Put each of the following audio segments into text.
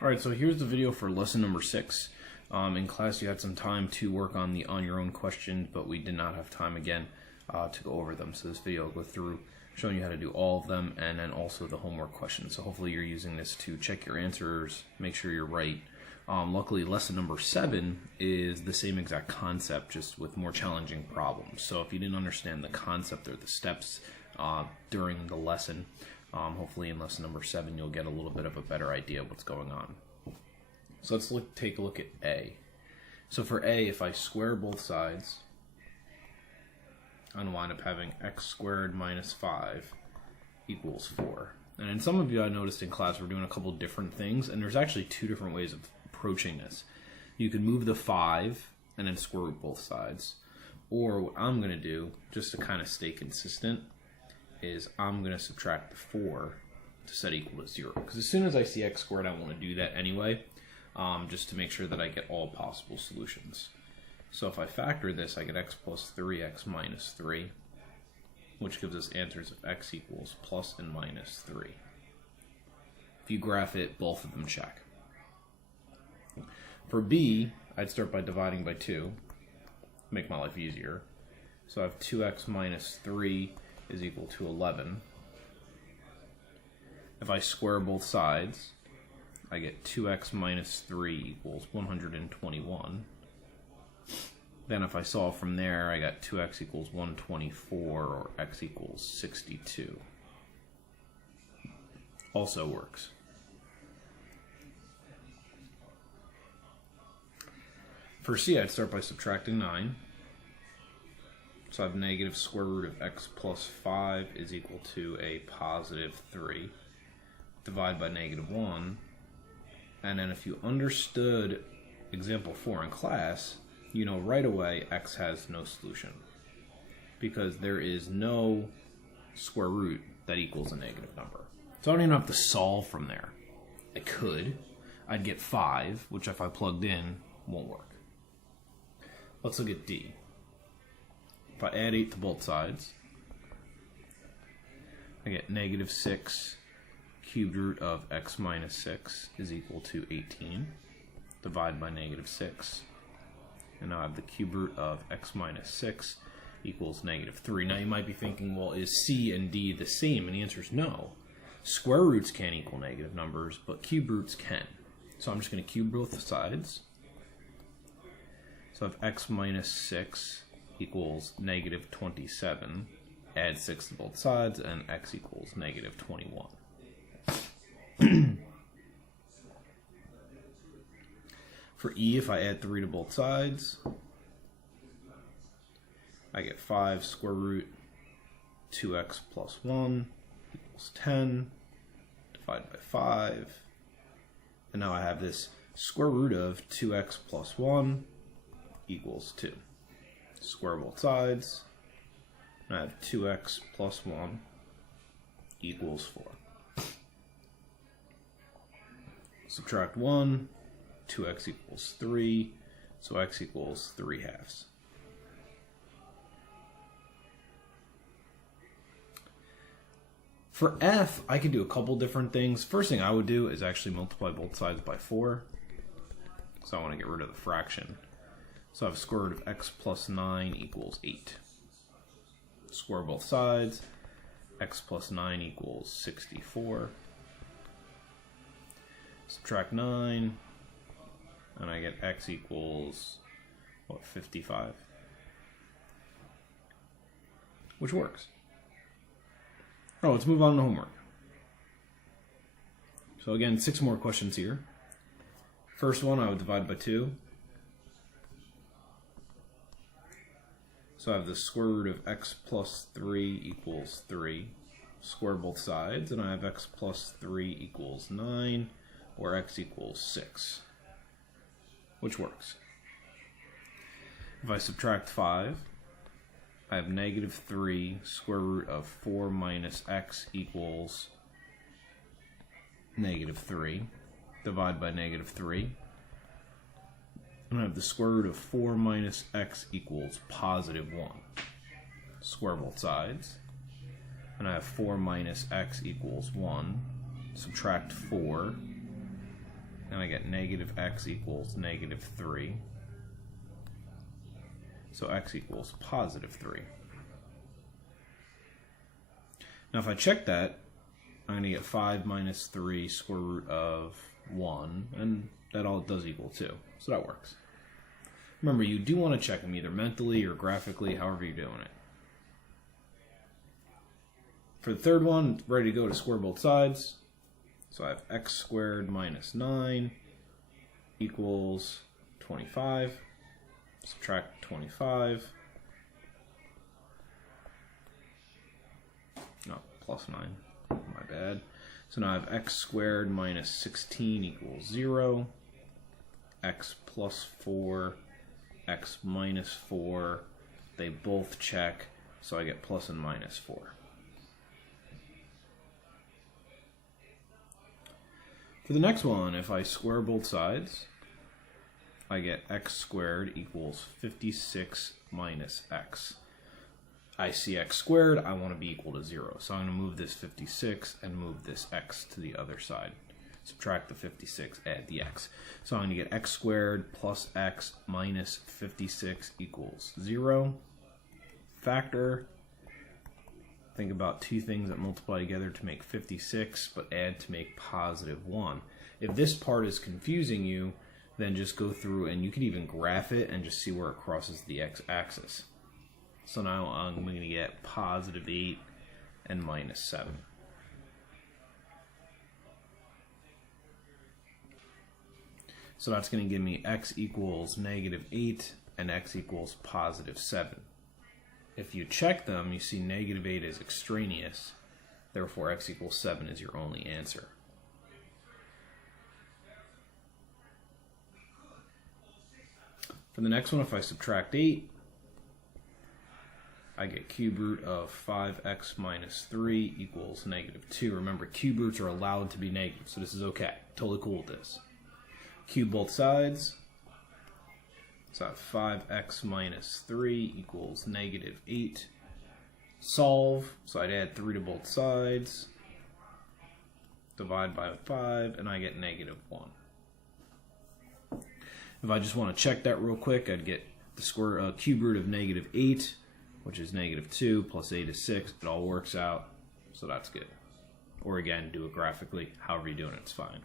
Alright, so here's the video for lesson number 6. In class you had some time to work on the on your own questions, but we did not have time again to go over them. So this video will go through showing you how to do all of them and then also the homework questions. So hopefully you're using this to check your answers, make sure you're right. Luckily lesson number 7 is the same exact concept, just with more challenging problems. So if you didn't understand the concept or the steps during the lesson, hopefully in lesson number 7 you'll get a little bit of a better idea of what's going on. So let's take a look at A. So for A, if I square both sides, I'm going to wind up having x squared minus 5 equals 4. And in some of you I noticed in class we're doing a couple different things, and there's actually 2 different ways of approaching this. You can move the 5 and then square root both sides. Or what I'm going to do, just to kind of stay consistent, is I'm going to subtract the 4 to set equal to 0. Because as soon as I see x squared, I want to do that anyway, just to make sure that I get all possible solutions. So if I factor this, I get x plus 3x minus 3, which gives us answers of x equals plus and minus 3. If you graph it, both of them check. For B, I'd start by dividing by 2, make my life easier. So I have 2x minus 3 is equal to 11. If I square both sides, I get 2x minus 3 equals 121. Then if I solve from there, I got 2x equals 124, or x equals 62. Also works. For C, I'd start by subtracting 9. So I have negative square root of x plus 5 is equal to a positive 3. Divide by negative 1. And then if you understood example 4 in class, you know right away x has no solution, because there is no square root that equals a negative number. So I don't even have to solve from there. I could. I'd get 5, which if I plugged in, won't work. Let's look at D. If I add 8 to both sides, I get negative 6 cubed root of x minus 6 is equal to 18. Divide by negative 6. And now I have the cube root of x minus 6 equals negative 3. Now you might be thinking, well, is C and D the same? And the answer is no. Square roots can't equal negative numbers, but cube roots can. So I'm just going to cube both sides. So I have x minus 6 equals negative 27. Add 6 to both sides, and x equals negative 21. For E, if I add 3 to both sides, I get 5 square root 2x plus 1 equals 10. Divide by 5. And now I have this square root of 2x plus 1 equals 2. Square both sides, and I have 2x plus 1 equals 4. Subtract 1, 2x equals 3, so x equals 3 halves. For F, I could do a couple different things. First thing I would do is actually multiply both sides by 4, so I want to get rid of the fraction. So I have square root of x plus 9 equals 8. Square both sides, x plus 9 equals 64. Subtract 9, and I get x equals, what, 55? Which works. Oh, let's move on to homework. So again, 6 more questions here. First one, I would divide by 2. So I have the square root of x plus 3 equals 3. Square both sides, and I have x plus 3 equals 9, or x equals 6, which works. If I subtract 5, I have negative 3 square root of 4 minus x equals negative 3. Divide by negative 3. And I have the square root of 4 minus x equals positive 1. Square both sides. And I have 4 minus x equals 1. Subtract 4. and I get negative x equals negative 3. So x equals positive 3. Now if I check that, I'm going to get 5 minus 3 square root of 1, and that all does equal 2. So that works. Remember, you do want to check them either mentally or graphically, however you're doing it. For the third one, ready to go to square both sides. So I have x squared minus 9 equals 25. Subtract 25. No, plus 9. My bad. So now I have x squared minus 16 equals 0. X plus 4. X minus 4. They both check, so I get plus and minus 4. For the next one, if I square both sides, I get x squared equals 56 minus x. I see x squared, I want to be equal to 0. So I'm going to move this 56 and move this x to the other side. Subtract the 56, add the x. So I'm going to get x squared plus x minus 56 equals 0. Factor. Think about two things that multiply together to make 56, but add to make positive 1. If this part is confusing you, then just go through and you can even graph it and just see where it crosses the x-axis. So now I'm going to get positive 8 and minus 7. So that's going to give me x equals negative 8 and x equals positive 7. If you check them, you see negative 8 is extraneous. Therefore, x equals 7 is your only answer. For the next one, if I subtract 8, I get cube root of 5x minus 3 equals negative 2. Remember, cube roots are allowed to be negative, so this is okay. Totally cool with this. Cube both sides. So I have 5x minus 3 equals negative 8. Solve. So I'd add 3 to both sides. Divide by 5, and I get negative 1. If I just want to check that real quick, I'd get the cube root of negative 8, which is negative 2, plus 8 is 6. It all works out, so that's good. Or again, do it graphically. However you're doing it, it's fine.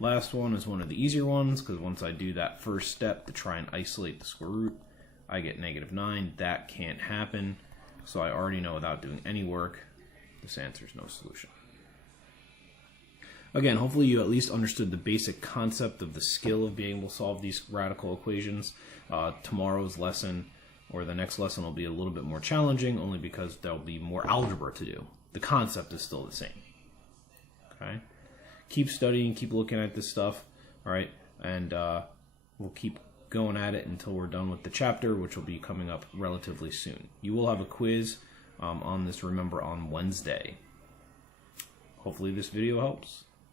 Last one is one of the easier ones, because once I do that first step to try and isolate the square root, I get negative 9. That can't happen, so I already know without doing any work, this answer is no solution. Again, hopefully you at least understood the basic concept of the skill of being able to solve these radical equations. Tomorrow's lesson, or the next lesson, will be a little bit more challenging, only because there'll be more algebra to do. The concept is still the same. Okay? Keep studying, keep looking at this stuff, all right? And we'll keep going at it until we're done with the chapter, which will be coming up relatively soon. You will have a quiz on this, remember, on Wednesday. Hopefully this video helps.